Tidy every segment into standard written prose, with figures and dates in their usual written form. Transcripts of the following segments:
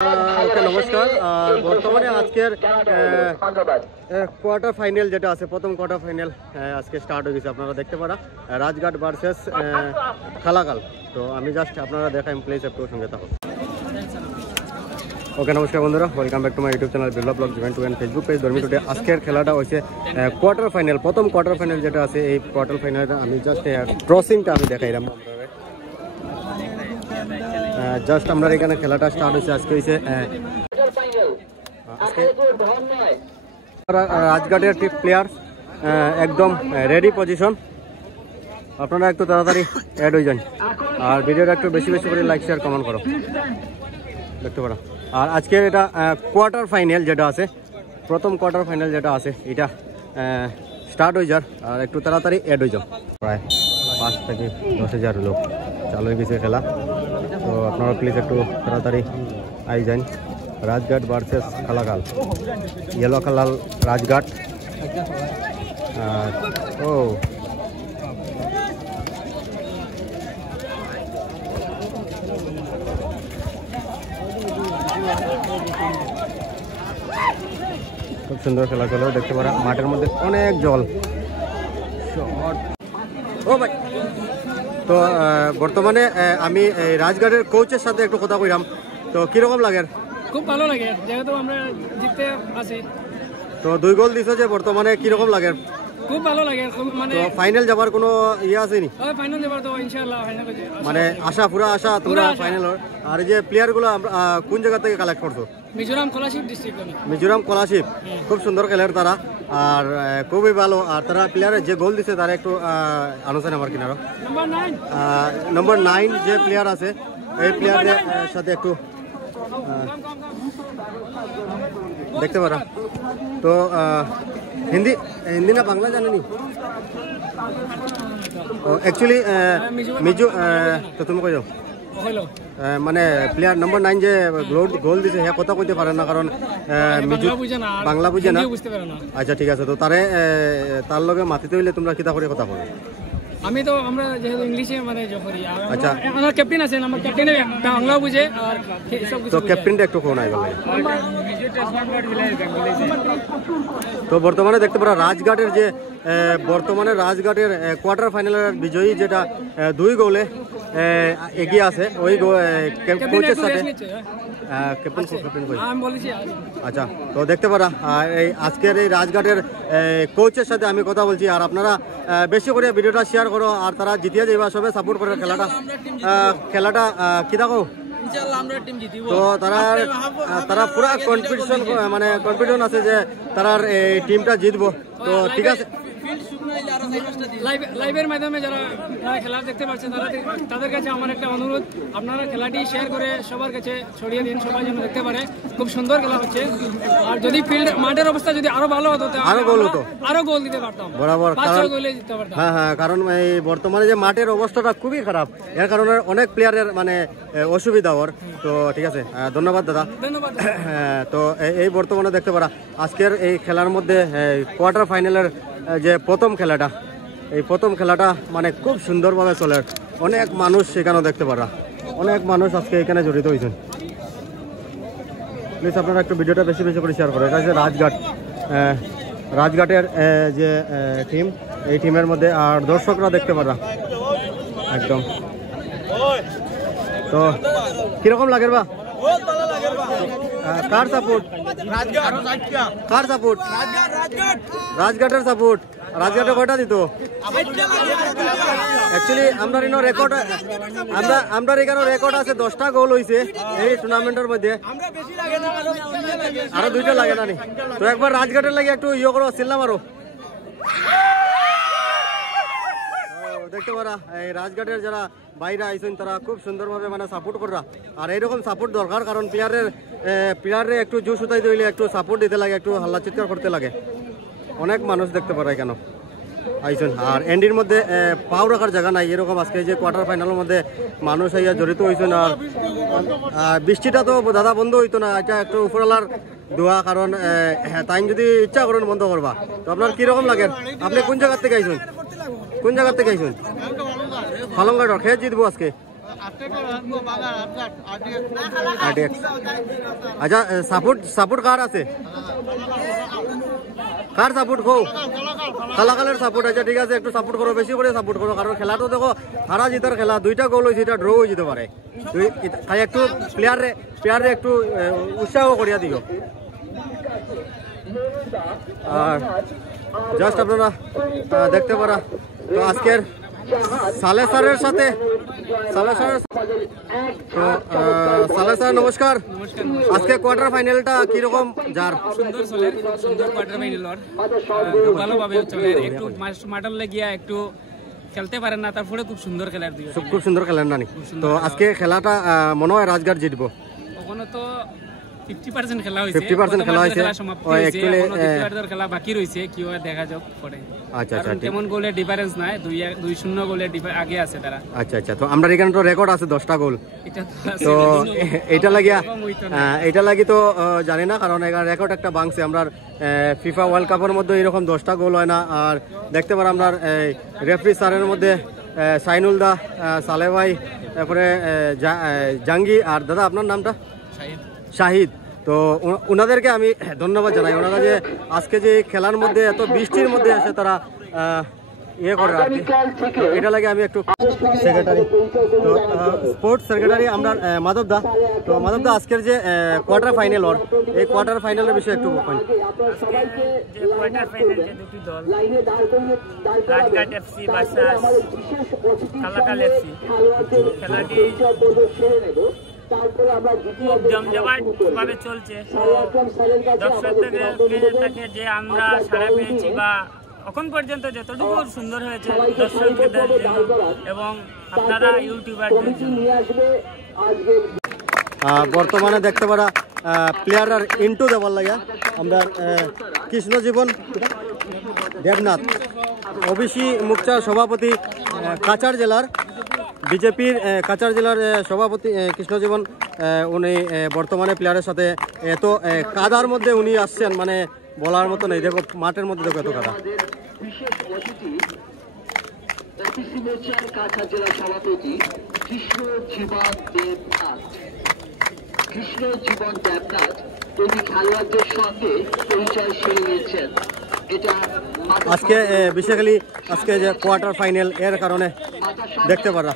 ওকে নমস্কার। আর বর্তমানে আজকের কোয়ার্টার ফাইনাল যেটা আছে, প্রথম কোয়ার্টার ফাইনাল আজকে স্টার্ট হয়ে গেছে। আপনারা দেখতে পারা রাজঘাট ভার্সেস খালাকাল। তো আমি জাস্ট আপনারা দেখাই, প্লিজ একটু সঙ্গে থাকুন। ওকে নমস্কার বন্ধুরা, welcome back to my YouTube channel Biplab blog event and Facebook page ধর্মী টুডে। আজকের খেলাটা হচ্ছে কোয়ার্টার ফাইনাল, প্রথম কোয়ার্টার ফাইনাল যেটা আছে। এই কোয়ার্টার ফাইনালটা আমি জাস্ট ক্রসিংটা আমি দেখাইলাম। জাস্ট আমরা এখানে খেলাটা স্টার্ট হয়েছে আজকে হয়েছে রাজঘাটের টিম প্লেয়ার একদম রেডি পজিশন। আপনারা একটু তাড়াতাড়ি অ্যাড হয়ে যান আর ভিডিওটা একটু বেশি বেশি করে লাইক শেয়ার কমেন্ট করো, দেখতে পারো। আর আজকের এটা কোয়ার্টার ফাইনাল যেটা আছে, প্রথম কোয়ার্টার ফাইনাল যেটা আছে, এটা স্টার্ট হয়ে যার আর একটু তাড়াতাড়ি অ্যাড হয়ে যাও। প্রায় 5 থেকে 10,000 লোক চালু হয়ে গেছে খেলা। তো আপনারা প্লিজ একটু তাড়াতাড়ি আই যান। রাজঘাট ভার্সেস খালাকাল, ইয়েলো কালার রাজঘাট। ও খুব সুন্দর খেলা চলো, দেখতে পারা। মাঠের মধ্যে অনেক জল। ও ভাই, তো বর্তমানে আমি রাজঘাটের কোচের সাথে একটু কথা কইলাম। তো কিরকম লাগে? খুব ভালো লাগে, যেহেতু আমরা জিততে আছি। তো 2 গোল দিছো যে, বর্তমানে কিরকম লাগে? খুব ভালো লাগে। মানে তো ফাইনাল যাবার কোনো ইয়ে আছে নি? ফাইনাল যাবার তো ইনশাআল্লাহ ফাইনাল মানে আশা, পুরা আশা তোমরা ফাইনাল। আর এই যে প্লেয়ার গুলো কোন জায়গা থেকে কালেক্ট করছো? মিজোরাম কোলাশিপ ডিস্ট্রিক্ট। মিজোরাম কোলাশিপ, খুব সুন্দর খেলার তারা আর খুবই ভালো। আর তারা প্লেয়ারের যে গোল দিছে তারা একটু আলোচনা আমার কিনারো নম্বর 9 যে প্লেয়ার আছে, এই প্লেয়ারের সাথে একটু দেখতে পারা। তো হিন্দি না বাংলা জানেনি? অ্যাকচুয়ালি মিজো, তো তুমি কই যাও মানে প্লেয়ার নম্বর 9 যে গোল দিছে হ্যাঁ কথা কইতে পারে না, কারণ বাংলা বুঝে না। আচ্ছা ঠিক আছে, তো তার লগে মাতিতে হইলে তোমরা কিতা করে কথা বলো? আমি তো আমরা যেহেতু ইংলিশে মানে করি। আচ্ছা, আমার ক্যাপ্টেন আছেন, আমার ক্যাপ্টেনে বাংলা বুঝে। আর সব কিছু তো ক্যাপ্টেনটা একটু কোন আই গেল। তো বর্তমানে দেখতে পারা রাজঘাটের যে বর্তমানে রাজঘাটের কোয়ার্টার ফাইনালের বিজয়ী যেটা 2 গোলে এগিয়ে আছে, ওই কোচের সাথে আচ্ছা। তো দেখতে পারা এই আজকের এই রাজঘাটের কোচের সাথে আমি কথা বলছি। আর আপনারা বেশি করে ভিডিওটা শেয়ার করো আর তারা জিতিয়ে যাইবা, সবে সাপোর্ট করে খেলাটা কি দেখো। তো তারা পুরা কনফিডেন্স আছে যে তারার এই টিমটা জিতবো। তো ঠিক আছে, লাইভের মাধ্যমে যারা খেলা দেখতে পাচ্ছেন তাদের কাছে আমার একটা অনুরোধ, আপনারা খেলাটি শেয়ার করে সবার কাছে ছড়িয়ে দিন, সবাই যেন দেখতে পারে। খুব সুন্দর খেলা হচ্ছে। আর যদি মাঠের অবস্থা যদি আরো ভালো হতো, আরো গোল দিতে পারতাম, বরাবর 5-6 গোলে জিততে পারতাম। হ্যাঁ, কারণ এই বর্তমানে যে মাঠের অবস্থাটা খুবই খারাপ, এর কারণে অনেক প্লেয়ারের মানে অসুবিধা ওর। তো ঠিক আছে, ধন্যবাদ দাদা। ধন্যবাদ। তো এই বর্তমানে দেখতে পারা আজকের এই খেলার মধ্যে কোয়ার্টার ফাইনালের যে প্রথম খেলাটা, এই প্রথম খেলাটা মানে খুব সুন্দরভাবে চলে। অনেক মানুষ সেখানেও দেখতে পারা, অনেক মানুষ আজকে এখানে জড়িত হয়েছেন। প্লিজ আপনারা একটু ভিডিওটা বেশি বেশি করে শেয়ার করে। এটা হচ্ছে রাজঘাটের যে টিম, এই টিমের মধ্যে আর দর্শকরা দেখতে পারা একদম। তো কিরকম লাগে বা? কার সাপোর্ট? রাজঘাটের সাপোর্ট। রাজঘাটে কয়টা দিত? অ্যাকচুয়ালি আমরা এখানে রেকর্ড আছে 10টা গোল হয়েছে এই টুর্নামেন্টের মধ্যে। আরো 2টা লাগে না নি? তো একবার রাজঘাটের লাগে একটু ইয়ে করো, চিল্লাম আরো। দেখতে পারা এই রাজঘাটের যারা বাইরে আইসেন তারা খুব সুন্দরভাবে মানে সাপোর্ট করা। আর এইরকম সাপোর্ট দরকার, কারণ প্লেয়ারে একটু জোশ উঠাই দিলে একটু সাপোর্ট দিতে লাগে, একটু হাল্লা চিৎকার করতে লাগে। অনেক মানুষ দেখতে পারা কেন আইসেন। আর এন্ডির মধ্যে পাও রাখার জায়গা নাই, এরকম আজকে যে কোয়ার্টার ফাইনালের মধ্যে মানুষ আইয়া জড়িত হয়েছেন। আর বৃষ্টিটা তো দাদা বন্ধ হইতো না, এটা একটু উপরওয়ালার দোয়া, কারণ টাইম যদি ইচ্ছা করেন বন্ধ করবা। তো আপনার কিরকম লাগে? আপনি কোন জায়গার থেকে আইসেন? ফালঙ্গাড় খেয়ে জিতবো আজকে। RTX আচ্ছা সাপোর্ট কার আছে কার সাপোর্ট কো কালাকালের সাপোর্ট আছে ঠিক আছে একটু সাপোর্ট করো বেশি করে সাপোর্ট করো কারণ খেলাটা দেখো হারা জিতার খেলা দুইটা গোল হয়েছে এটা ড্র হয়ে যেতে পারে তাই একটু প্লেয়ারে একটু উৎসাহ করিয়া দিও আর জাস্ট আপনারা দেখতে পারা তো আজকের সালে স্যারের সাথে সালে স্যার নমস্কার আজকে কোয়ার্টার ফাইনালটা কিরকম যার সুন্দর কোয়ার্টার ফাইনাল ভালোভাবে চলে একটু মাঠে গিয়া একটু খেলতে পারেন না তারপরে খুব সুন্দর খেলার দিকে খুব সুন্দর খেলেন নানি তো আজকে খেলাটা মনে হয় রাজগড় জিতবো ওখানে তো 50% খেলা হয়েছে 50% খেলা হয়েছে অ্যাকচুয়ালি খেলা বাকি রয়েছে কি হয় দেখা যাক পরে আচ্ছা কেমন গোলের ডিফারেন্স নাই 2-0 গোলের আগে আছে তারা আচ্ছা তো আমরা এখানে তো রেকর্ড আছে 10টা গোল তো এটা লাগি তো জানি না কারণ এখানে রেকর্ড একটা ভাঙছে আমরা ফিফা ওয়ার্ল্ড কাপের মধ্যে এরকম 10টা গোল হয় না আর দেখতে পারা আমরা রেফারি স্যারের মধ্যে সাইনুল দা সালে ভাই তারপরে জাঙ্গি আর দাদা আপনার নামটা শাহিদ তো ওনাদেরকে আমি ধন্যবাদ জানাই ওনারা যে আজকে যে খেলার মধ্যে এত বৃষ্টির মধ্যে এসে তারা ইয়ে করে আর কি এটা লাগে আমি একটু সেক্রেটারি তো স্পোর্টস সেক্রেটারি আমরা মাধব দা তো মাধব দা আজকের যে কোয়ার্টার ফাইনাল ওর এই কোয়ার্টার ফাইনালের বিষয়ে একটু বলুন যে কোয়ার্টার ফাইনাল যে দুটি দল রাজঘাট এফসি ভার্সাস কালাকাল এফসি খেলাটি খুব জমজমাট ভাবে চলছে দর্শকদের থেকে যে আমরা সাড়া পেয়েছি বা এখন পর্যন্ত যতটুকু সুন্দর হয়েছে দর্শকদের জন্য এবং আপনারা ইউটিউবারদের জন্য বর্তমানে দেখতে পারা প্লেয়ার আর ইন্টু দেওয়ার লাগে আমরা কৃষ্ণজীবন দেবনাথ ওবিসি মোর্চার সভাপতি কাছাড় জেলার বিজেপির কাছাড় জেলার সভাপতি কৃষ্ণজীবন উনি বর্তমানে প্লেয়ারের সাথে এত কাদার মধ্যে উনি আসছেন মানে বলার মতো নেই দেখো মাঠের মধ্যে দেখো এত কাদা কৃষ্ণ জীবন দেবনাথ তিনি খেলোয়াড়দের সঙ্গে পরিচয় সেরে নিয়েছেন আজকে বেসিক্যালি আজকে যে কোয়ার্টার ফাইনাল এর কারণে দেখতে পারা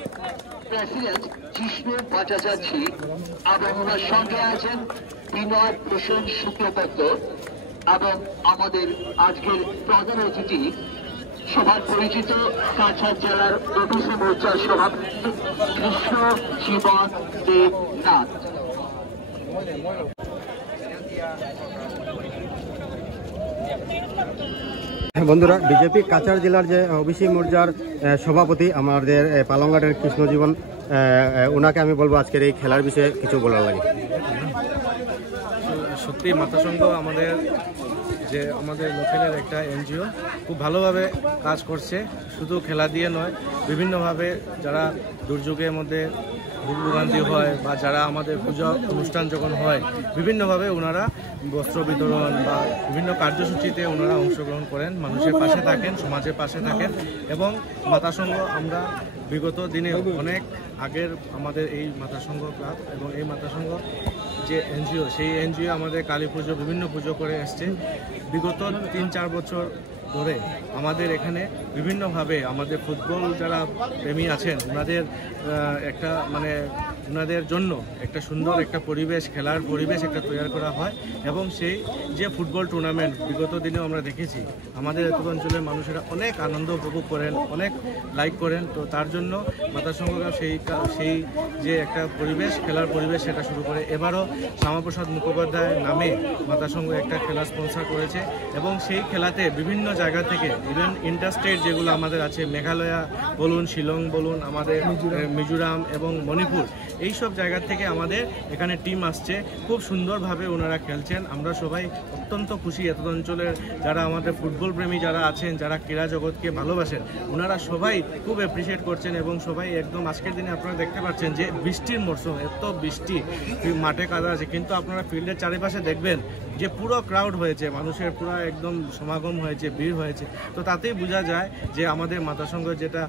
প্রেসিডেন্ট জিষ্ণু ভট্টাচার্য এবং ওনার সঙ্গে আছেন বিনয় ভূষণ শুক্লবৈদ্য এবং আমাদের আজকের প্রধান অতিথি সবার পরিচিত কাছাড় জেলার ওবিসি মোর্চার সভাপতি কৃষ্ণ জীবন দেবনাথ। বন্ধুরা বিজেপি কাছাড় জেলার যে ওবিসি মোর্চার সভাপতি আমাদের পালংঘাটের কৃষ্ণজীবন ওনাকে আমি বলবো আজকের এই খেলার বিষয়ে কিছু বলার লাগে। সত্যি মাথাসংঘ আমাদের লোকালের একটা এনজিও খুব ভালোভাবে কাজ করছে, শুধু খেলা দিয়ে নয়, বিভিন্নভাবে যারা দুর্যোগের মধ্যে ভোগান্তি হয় বা যারা আমাদের পূজা অনুষ্ঠান যখন হয় বিভিন্নভাবে ওনারা বস্ত্র বিতরণ বা বিভিন্ন কার্যসূচিতে ওনারা অংশগ্রহণ করেন, মানুষের পাশে থাকেন, সমাজের পাশে থাকেন। এবং মাথাসংঘ আমরা বিগত দিনে অনেক আগের আমাদের এই মাথাসংঘ ক্লাব এবং এই মাথাসংঘ যে এনজিও সেই এনজিও আমাদের কালী পুজো বিভিন্ন পুজো করে এসছে। বিগত 3-4 বছর ধরে আমাদের এখানে বিভিন্নভাবে আমাদের ফুটবল যারা প্রেমী আছেন ওনাদের একটা ওনাদের জন্য একটা সুন্দর একটা পরিবেশ, খেলার পরিবেশ একটা তৈরি করা হয়। এবং সেই যে ফুটবল টুর্নামেন্ট বিগত দিনেও আমরা দেখেছি আমাদের এত অঞ্চলের মানুষেরা অনেক আনন্দ উপভোগ করেন, অনেক লাইক করেন। তো তার জন্য মাথাসংঘ সেই যে একটা পরিবেশ, খেলার পরিবেশ সেটা শুরু করে। এবারও শ্যামাপ্রসাদ মুখোপাধ্যায় নামে মাথাসংঘ একটা খেলা স্পন্সর করেছে এবং সেই খেলাতে বিভিন্ন জায়গা থেকে ইভেন ইন্টারস্টেট যেগুলো আমাদের আছে, মেঘালয়া বলুন, শিলং বলুন, আমাদের মিজোরাম এবং মণিপুর, এই সব জায়গা থেকে আমাদের এখানে টিম আসছে, খুব সুন্দরভাবে ওনারা খেলছেন। আমরা সবাই অত্যন্ত খুশি। এত অঞ্চলের যারা আমাদের ফুটবল প্রেমী যারা আছেন, যারা ক্রীড়া জগৎকে ভালোবাসেন, ওনারা সবাই খুব অ্যাপ্রিসিয়েট করছেন এবং সবাই একদম আজকের দিনে আপনারা দেখতে পাচ্ছেন যে বৃষ্টির মরশুম, এত বৃষ্টি, মাঠে কাদা আছে, কিন্তু আপনারা ফিল্ডের চারিপাশে দেখবেন যে পুরো ক্রাউড হয়েছে, মানুষের পুরো একদম সমাগম হয়েছে, ভিড় হয়েছে। তো তাতেই বোঝা যায় যে আমাদের মাতা সংঘ যেটা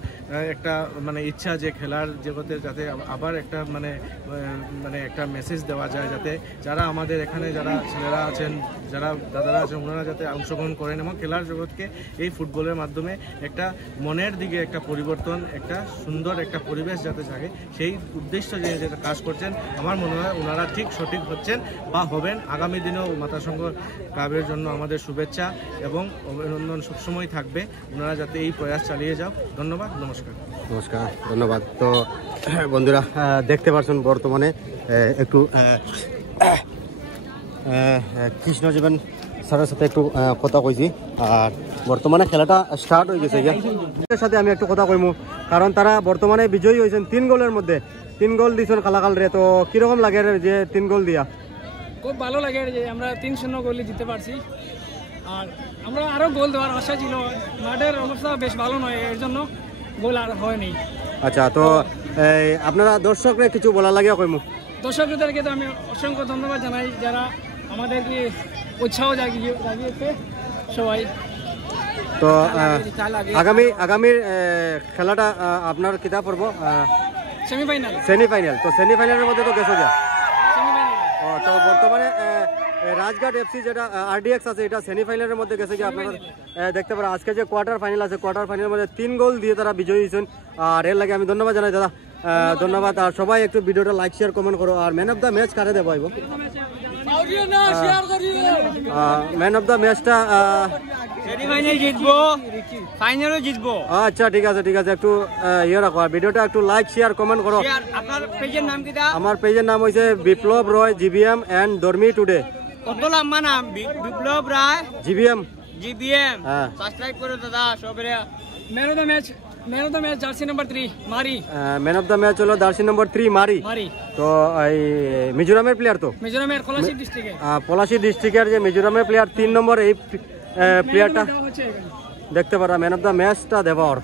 একটা মানে ইচ্ছা যে খেলার জগতে যাতে আবার একটা মানে একটা মেসেজ দেওয়া যায়, যাতে যারা আমাদের এখানে যারা ছেলেরা আছেন, যারা দাদারা আছেন, ওনারা যাতে অংশগ্রহণ করেন এবং খেলার জগৎকে এই ফুটবলের মাধ্যমে একটা মনের দিকে একটা পরিবর্তন, একটা সুন্দর একটা পরিবেশ যাতে থাকে, সেই উদ্দেশ্য যে যেটা কাজ করছেন, আমার মনে হয় ওনারা ঠিক সঠিক হচ্ছেন বা হবেন। আগামী দিনেও মাতা সংঘ ক্লাবের জন্য আমাদের শুভেচ্ছা এবং অভিনন্দন সবসময় থাকবে। ওনারা যাতে এই প্রয়াস চালিয়ে যাও। ধন্যবাদ, নমস্কার। নমস্কার, ধন্যবাদ। তো বন্ধুরা দেখতে পাচ্ছেন বর্তমানে একটু কৃষ্ণজীবন স্যারের সাথে একটু কথা কইছি, আর বর্তমানে খেলাটা স্টার্ট হয়ে গেছে। এর সাথে আমি একটু কথা কইমু, কারণ তারা বর্তমানে বিজয়ী হয়েছেন 3 গোলের মধ্যে। 3 গোল দিয়েছেন কালাকাল রে। তো কিরকম লাগে যে 3 গোল দিয়া? খুব ভালো লাগে যে আমরা 3-0 গোলে জিততে পারছি। আর আমরা আরও গোল দেওয়ার আশা ছিল, মাঠের অবস্থা বেশ ভালো নয়, এর জন্য গোল আর হয়নি। আচ্ছা, তো আপনারা দর্শকরা কিছু বলার লাগে কইমু? দর্শকদেরকে তো আমি অসংখ্য ধন্যবাদ জানাই, যারা আমাদেরকে উৎসাহ জাগিয়েছে সবাই। তো আগামীর খেলাটা আপনার কিতা পড়ব? সেমিফাইনাল। তো সেমিফাইনালের মধ্যে তো গেছে যা। তো বর্তমানে রাজঘাট এফসি যেটা আরডিএক্স আছে, এটা সেমিফাইনালের মধ্যে গেছে কি আপনারা দেখতে পারেন। আজকে যে কোয়ার্টার ফাইনাল আছে, কোয়ার্টার ফাইনালের মধ্যে 3 গোল দিয়ে তারা বিজয়ী হয়েছেন। আর এর লাগে আমি ধন্যবাদ জানাই দাদা, ধন্যবাদ। আর সবাই একটু ভিডিওটা লাইক শেয়ার কমেন্ট করো। আর ম্যান অফ দ্য ম্যাচ কারে দেবো? ম্যান অফ দ্য ম্যাচটা ফাইনালও জিতবো। আচ্ছা, ঠিক আছে, ঠিক আছে। একটু ইয়ে রাখো, আর ভিডিওটা একটু লাইক শেয়ার কমেন্ট করো। আপনার পেজের নাম কিটা? আমার পেজের নাম হইছে বিপ্লব রয় জিবিএম এন্ড ধর্মী টুডে। কত লম্বা নাম? বিপ্লব রায় জিবিএম। হ্যাঁ, সাবস্ক্রাইব করো দাদা সবাই। Man of the match jersey number 3 মারি। ম্যান অফ দ্য ম্যাচ হলো জার্সি নাম্বার 3 মারি। তো এই মিজোরামের প্লেয়ার, তো মিজোরামের পলাশী ডিস্ট্রিক্টের যে মিজোরামের প্লেয়ার 3 নম্বর এই প্লেয়ারটা দেখতে পারা ম্যান অফ দ্য ম্যাচটা দেওয়ার।